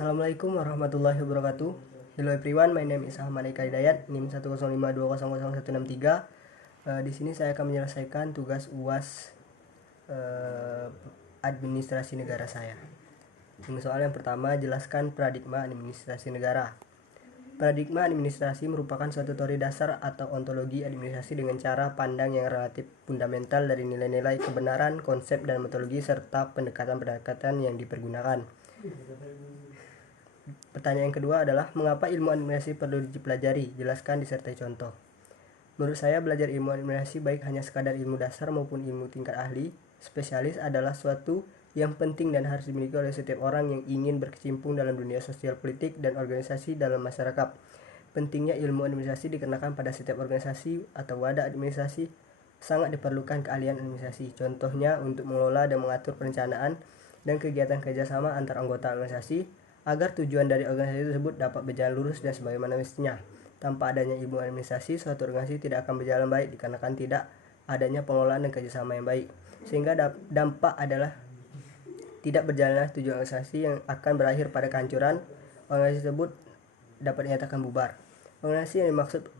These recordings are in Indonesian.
Assalamualaikum warahmatullahi wabarakatuh. Hello everyone, my name is Ahmad Eka Hidayat, NIM 10520000163. Di sini saya akan menyelesaikan tugas UAS administrasi negara saya. Soal yang pertama, jelaskan paradigma administrasi negara. Paradigma administrasi merupakan suatu teori dasar atau ontologi administrasi dengan cara pandang yang relatif fundamental dari nilai-nilai kebenaran, konsep, dan metodologi serta pendekatan-pendekatan yang dipergunakan. Pertanyaan yang kedua adalah, mengapa ilmu administrasi perlu dipelajari? Jelaskan disertai contoh. Menurut saya, belajar ilmu administrasi baik hanya sekadar ilmu dasar maupun ilmu tingkat ahli, spesialis adalah suatu yang penting dan harus dimiliki oleh setiap orang yang ingin berkecimpung dalam dunia sosial politik dan organisasi dalam masyarakat. Pentingnya ilmu administrasi dikarenakan pada setiap organisasi atau wadah administrasi sangat diperlukan keahlian administrasi. Contohnya untuk mengelola dan mengatur perencanaan dan kegiatan kerjasama antar anggota organisasi agar tujuan dari organisasi tersebut dapat berjalan lurus dan sebagaimana mestinya. Tanpa adanya ilmu administrasi, suatu organisasi tidak akan berjalan baik dikarenakan tidak adanya pengelolaan dan kerjasama yang baik. Sehingga dampak adalah tidak berjalannya tujuan organisasi yang akan berakhir pada kehancuran. Organisasi tersebut dapat dinyatakan bubar. Organisasi yang dimaksud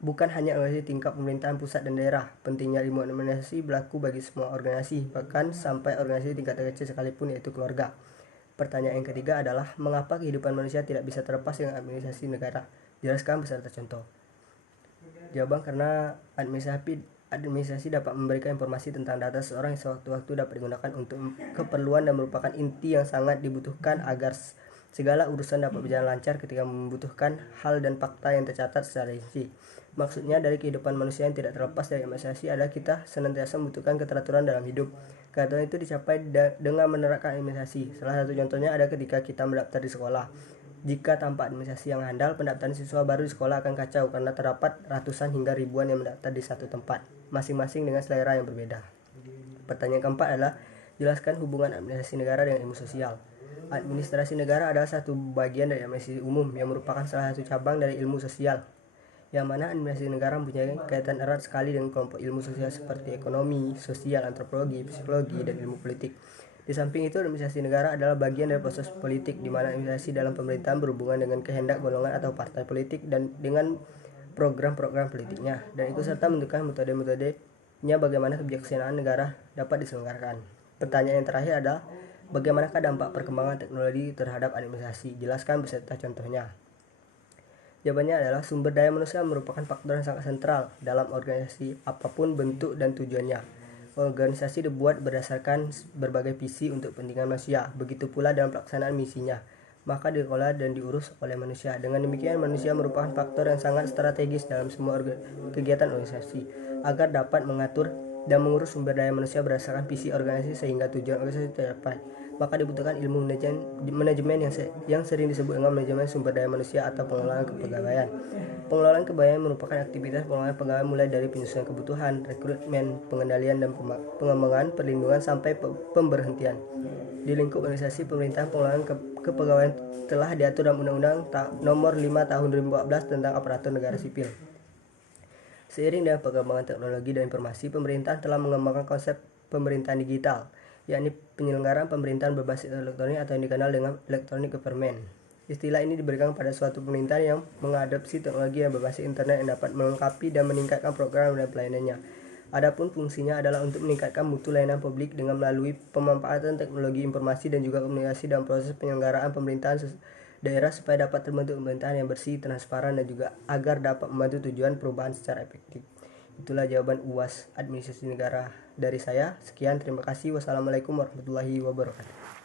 bukan hanya organisasi tingkat pemerintahan pusat dan daerah. Pentingnya ilmu administrasi berlaku bagi semua organisasi, bahkan sampai organisasi tingkat terkecil sekalipun, yaitu keluarga. Pertanyaan yang ketiga adalah, mengapa kehidupan manusia tidak bisa terlepas dengan administrasi negara? Jelaskan beserta contoh. Jawaban, karena administrasi dapat memberikan informasi tentang data seseorang yang sewaktu-waktu dapat digunakan untuk keperluan dan merupakan inti yang sangat dibutuhkan agar segala urusan dapat berjalan lancar ketika membutuhkan hal dan fakta yang tercatat secara rinci. Maksudnya, dari kehidupan manusia yang tidak terlepas dari administrasi adalah kita senantiasa membutuhkan keteraturan dalam hidup. Keteraturan itu dicapai dengan menerapkan administrasi. Salah satu contohnya ada ketika kita mendaftar di sekolah. Jika tanpa administrasi yang handal, pendaftaran siswa baru di sekolah akan kacau karena terdapat ratusan hingga ribuan yang mendaftar di satu tempat, masing-masing dengan selera yang berbeda. Pertanyaan keempat adalah, jelaskan hubungan administrasi negara dengan ilmu sosial. Administrasi negara adalah satu bagian dari administrasi umum yang merupakan salah satu cabang dari ilmu sosial, yang mana administrasi negara mempunyai kaitan erat sekali dengan kelompok ilmu sosial seperti ekonomi, sosial, antropologi, psikologi, dan ilmu politik. Di samping itu, administrasi negara adalah bagian dari proses politik, di mana administrasi dalam pemerintahan berhubungan dengan kehendak golongan atau partai politik dan dengan program-program politiknya, dan ikut serta menentukan metode-metodenya bagaimana kebijaksanaan negara dapat diselenggarakan. Pertanyaan yang terakhir adalah, bagaimanakah dampak perkembangan teknologi terhadap administrasi? Jelaskan beserta contohnya. Jawabannya adalah, sumber daya manusia merupakan faktor yang sangat sentral dalam organisasi apapun bentuk dan tujuannya. Organisasi dibuat berdasarkan berbagai visi untuk kepentingan manusia, begitu pula dalam pelaksanaan misinya, maka dikelola dan diurus oleh manusia. Dengan demikian, manusia merupakan faktor yang sangat strategis dalam semua kegiatan organisasi, agar dapat mengatur dan mengurus sumber daya manusia berdasarkan visi organisasi sehingga tujuan organisasi tercapai. Maka dibutuhkan ilmu manajemen yang sering disebut dengan manajemen sumber daya manusia atau pengelolaan kepegawaian. Pengelolaan kepegawaian merupakan aktivitas pengelolaan pegawai mulai dari penyusunan kebutuhan, rekrutmen, pengendalian dan pengembangan, perlindungan sampai pemberhentian. Di lingkup organisasi pemerintahan, pengelolaan kepegawaian telah diatur dalam Undang-Undang Nomor 5 Tahun 2014 tentang Aparatur Negara Sipil. Seiring dengan perkembangan teknologi dan informasi, pemerintahan telah mengembangkan konsep pemerintahan digital, yakni penyelenggaraan pemerintahan berbasis elektronik atau yang dikenal dengan electronic government. Istilah ini diberikan pada suatu pemerintahan yang mengadopsi teknologi yang berbasis internet yang dapat melengkapi dan meningkatkan program dan pelayanannya. Adapun fungsinya adalah untuk meningkatkan mutu layanan publik dengan melalui pemanfaatan teknologi informasi dan juga komunikasi dalam proses penyelenggaraan pemerintahan daerah supaya dapat terbentuk pemerintahan yang bersih, transparan, dan juga agar dapat membantu tujuan perubahan secara efektif. Itulah jawaban UAS Administrasi Negara dari saya. Sekian, terima kasih. Wassalamualaikum warahmatullahi wabarakatuh.